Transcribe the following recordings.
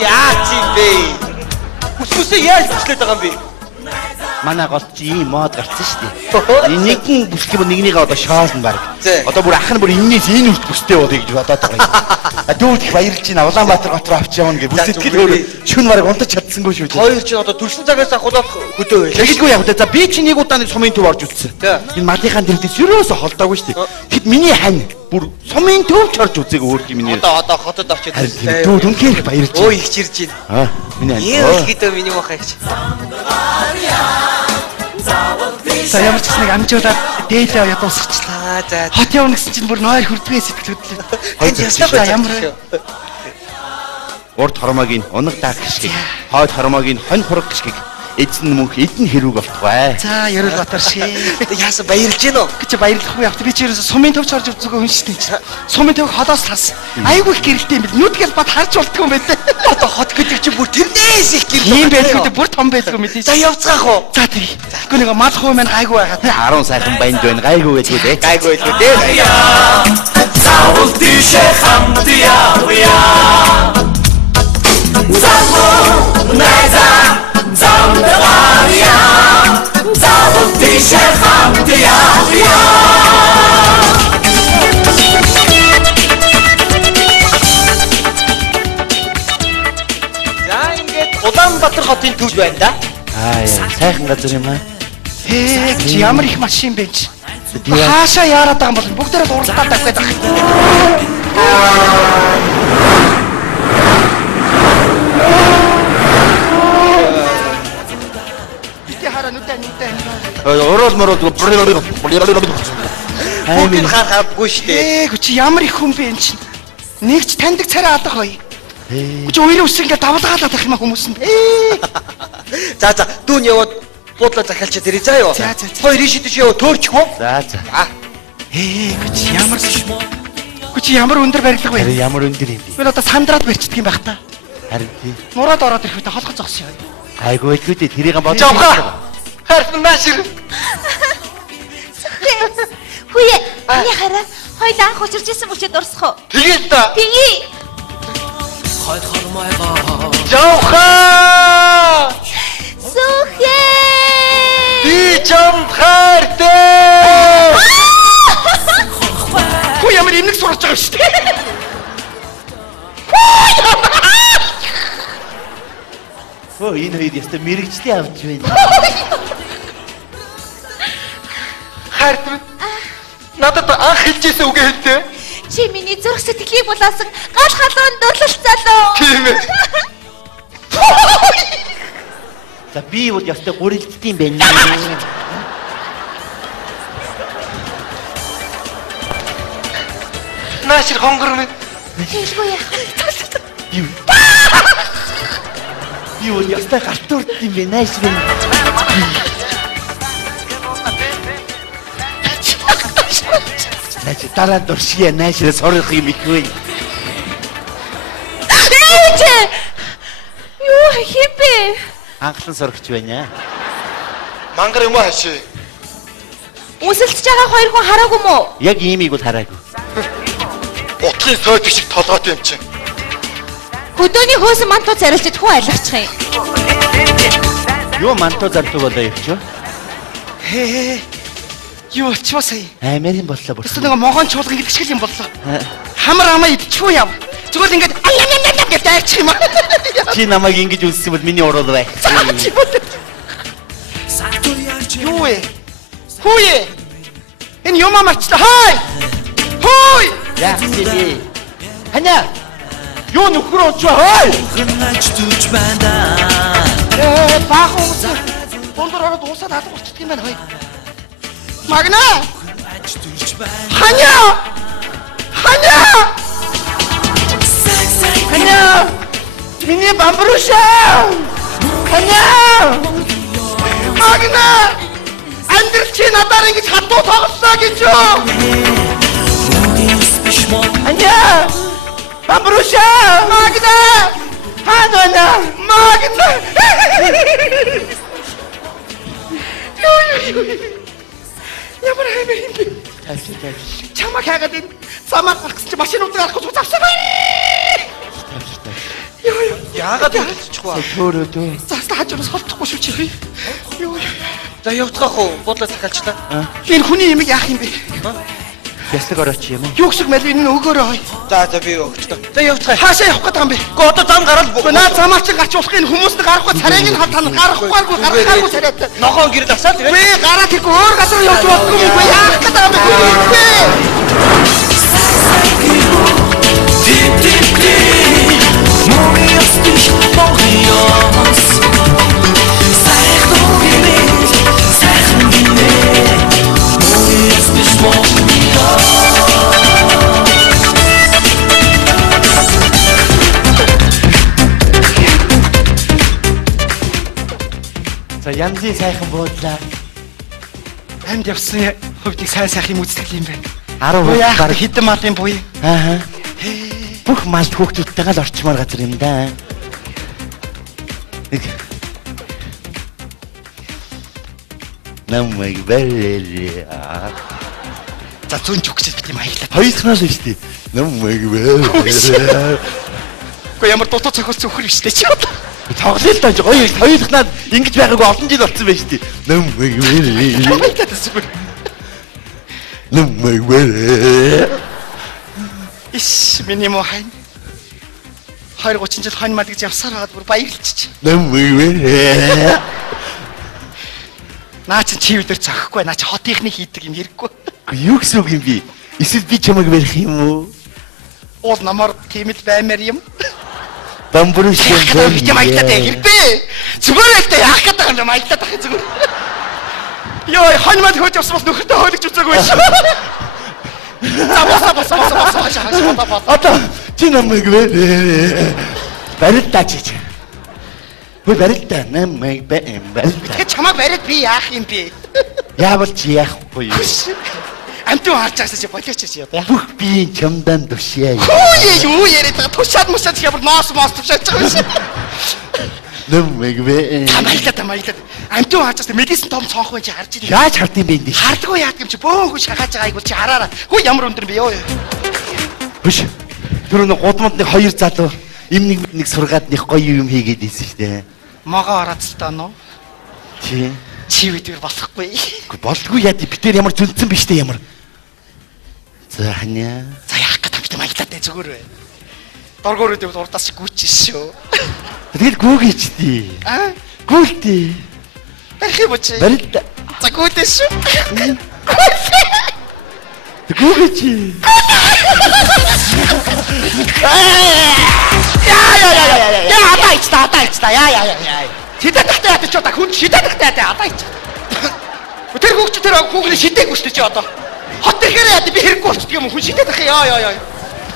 Яач юм бэ? Бүсгүсээ яаж бүслээд байгаа юм бэ? Манай голд чи ийм мод гарцсан шүү дээ. Нэгэн бүсгүй нэгнийгээ одоо шаална баг. Одоо бүр ах нь бүр энэс энэ үрт бүстэй болъё гэж бодоод байгаа юм. Дүүт их баярлж байна. Улаанбаатар гот руу авч явна гэж бүсэтгэл өөр шүн бараг унтаж чадсангүй шүү дээ. Хоёр чинь одоо төлсөн цагаас ахуулаад хөдөө байл. Тэгэхгүй яг за би чи нэг удаа сумын төв орж үзсэн. Энэ малынхаа дэрдээс ерөөсө холдоогүй шүү дээ. Тэгэд миний хань бүр сумын төвч орж үзээг өөр юм нэ. Одоо хотод очиж үзсэн. Дүүд үнхээр их баярлж байна. Өө их чирж байна. Миний хань. Ийм ихэд миний махагч. За ямар ч нэг амжуулаад дээлээ яваад дуусгачлаа. За. Хот явна гэсэн чинь бүр нойр хүрдгээ сэтгэл хөдлөө. Энд ястаа ямар вэ? Урд хормогийн унаг даах гიშгийг, хойд хормогийн хонь хураг гიშгийг эзэн мөнх эдэн хэрүүг болтугай. За Ерөөл Батар шээ. Яасан баярлж гин үү? Гэж баярлахгүй явт би ч ерөөсө сумын төвч орж үзээгөө хүн шүү дээ. Сумын төв холоос тас. Айгүй их гэрэлтэй юм бил. Нүдгэл бат харж болтгүй юм байна. Одоо хот гэдэг чинь бүр тэрнээс их гэрэл. Ийм байлгүй бүр том байлгүй мэдээ. За явцгаах уу? За тий. Тэгэхгүй нэг мал хуу маань гайгүй байгаа. 10 сайхан банд байна. Гайгүй байлгүй дээ. Гайгүй байлгүй дээ. Заавал тийшээ хамт явъя. Заавал найзаа замдгаарья. Заавал тийшээ хамт явъя. За ингээд Улаанбаатар хотын төвд байна да. Яа, сайхан газар юм аа. Чи ямар их машин бэ чи? Хаашаа яарад байгаа юм бол бүгдээрээ уралдаад авах гээд байгаа. Бити хараа нүдэн. Орол морол Бүгд харахгүй шүү дээ. Чи ямар их хүн бэ энэ чинь? Нэг ч таньдаг царай алах бай. Чи өөрөө үс ингээд давлгаалаад байх юм а хүмүүс нь. За дүүн яваад буудлаа захиалчаа тэрий заа юу. Хоёр ишид чи яваа төөрчихвөө. За. Чи ямар өндөр барилга вэ? Ямар өндөр юм бэ? Би одоо сандраад барьчихдаг юм байх та. Харин тий. Нураад ороод ирэх үедээ холгоц зогсоо. Айгүй байлгүй дээ. Тэрийг бодож Жавха. Харин наашир. Хүүе, миний хараа хоёул анх учирч исэн бүчэд дурсах уу? Тэгээд та. Тэгье. Хойд хормойгоо. Жавха. Сүхэ. Би жамхаартай. Хүү ямар имлэг сурч байгаа шүү дээ. Энэ үед яста мэрэгчлийн авч байна. Хайртай. Надад анх хэлжсэн үгээ хэлтэй. Чи миний зүрх сэтгэлийг булаасан гал халуун дурлалцаалаа. Тийм ээ. За би бол яста гурилдтiin байна. Наашир хонгор минь. Хэлгүй яах вэ? Би бол яста гартуурдтiin байна шин. Начи дараа дуршия наашир сорох юм ихгүй. Юу хийбэ? Анхлан сорогч байна. Мангар юм аа хаши. Үсэлж байгаа хоёр хүн хараагүй мó? Яг иймийг бол хараагүй. Утлын сойд шиг толгойтой юм чинь. Хөдөөний хөөсөн мантуу зарилчид хүн айлгачих юм. Юу мантуу зарлуу болоо явчих. Юу болчихвоо сая? Амарын боллоо бүр. Тэс нэг могоон чуулган гэдэг шиг юм боллоо. Хамар амаа идчихгүй яв. Зүгээр ингээд гэж дайрчих юм аа. Чи намайг ингэж үлссэн бол миний урал бай. Юу вэ? Хүүе. Энэ юм амарчлаа. Хай! Хөөй! Яах вэ? Ханя. Юу нөхөр очоо хой. Хэмнэж байна. Баахан ус. Дундор ороод уусаад алга болчихдөг юм байна хой. Магна! Ханя! Ханя! Ханя! Миний бамбарушаа! Ханя! Магна! Андрал чи надаар ингэж хатуу тоглосноо гэж юу? Ханя! Бамбарушаа! Магна! Ханана! Магна! Ямар хэмээр юм бэ? Чамаа хаагаад энэ замаар гарах гэж машинуудыг алах гэж завсаа. Ёо ёо. Яагаад үлдчихгүй вэ? Төөрөөдөө. За хажуураас холдохгүй шүү чи. Юу. За явцгаах уу? Буудлаа захиалчлаа. Энэ хүний ямиг яах юм бэ? Яслаг орооч юм ээ. Юу гэсэн мэл энэ өгөөрөө хой. За би өгчлөө. За явцгаая. Хаашаа явах гэдэг юм бэ? Гэхдээ одоо зам гараад наа замаач гарч болох энэ хүмүүст гарахгүй царайг нь хатана гарахгүй царайд. Ногоон гэрэл асаа тэгээд. Би гараад ихгүй өөр газар явж болохгүй юм бэ? Яах гэдэг юм бэ? За янзын сайхан буудлаа. Амьд явсан хөвдийг сайн сайхан үзтгэл юм байна. 10 баг хідэн малын буй. Аа. Бүх малд хүүхдүүдтэйгээ л орчмоор газар юм да. Намайг бэлээ. За зүүн жүгчэд бит юм аяглаа. Хоёрхнаас нь шүү дээ. Намайг бэлээ. Гэхдээ ямар дутуу цохиос зөвхөр биш дээ чи одоо. Тоглоё л даа. Хоёрхнаад ингэж байгаагүй олон жил болсон байж тээ. Намайг бэлээ. Намайг бэлээ. Иш миний муу хайн. 20-30 жил хань мал гэж явсаар хагаад бүр баярлчих. Намайг бэлээ. Наа чи чивдэр цохихгүй. Наа чи хотынхны хийдэг юм хэрэггүй. Юу гэсэн үг юм би? Эсвэл би чамайг барих юм уу? Уул намар тийм л баймаар юм. Бамбурын шин би юм аялаад хэрэггүй. Зүгээр л дээ яах гэдэг юм аялаад ах зүгээр. Йоо хань мал хөөж явсан бол нөхөртөө хойлогч үзээгүй шүү. За одоо чи намайг барил даа чи. Хөөе барил даа намайг барил. Тэгээ чамайг бариад би яах юм бэ? Яавал чи яахгүй юу? Амтуу харж байгаас чи болооч чи одоо. Бүх би чамдан тушьяа. Юу яриад байгаа тушаад мушаад ямар ноос тушаад байгаа юм шиг. Намайг Тамайлаад амтуу харж байгаас медицин том цонх вэ чи харж ирээ. Яаж хардсан бэ энэ? Хардгүй яах юм чи бөөн хүн шахаж байгаа айгуул чи хараараа. Хөө ямар өндөр бэ ёо. Хөш. Тэр нэг гудамд нэг хоёр залуу им нэг сургаад нэг гоё юм хийгээд ийсэн шүү дээ. Могоо ороод л таа нөө. Чи видээр болохгүй. Болдгүй яа би тэр ямар зүнцэн биш дээ ямар. За ханя. За яах гэдэг юм аялаад дээ зүгээр бай. Доргоор өдөө урдаас гүйчих шүү. Тэгэл гүүгээч дээ. Аа? Гүйлтээ. Барих юм чи. Барил. За гүйдээ шүү. Гүүгээч. Яа атайчта. Яа. Шидэ тахтай ятч одоо хүн шидэ тахтай атайч. Тэр хүүхч тэр хүүхний шидээгүй шүү дээ чи одоо. Хот ихээр яа би хэрэггүй болчихдог юм хүн шидэ тах яа.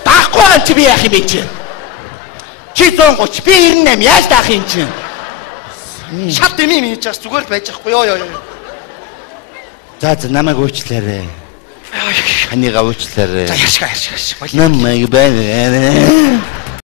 Даахгүй ан чи би яах юм бэ чи? Чи 130 би 98 яаж даах юм чи? Шат юм хийж чаас зүгээр л байж байхгүй ёо. За намайг уучлаарай. Ханига уучлаарай. За ярьшгаа. Намайг бай.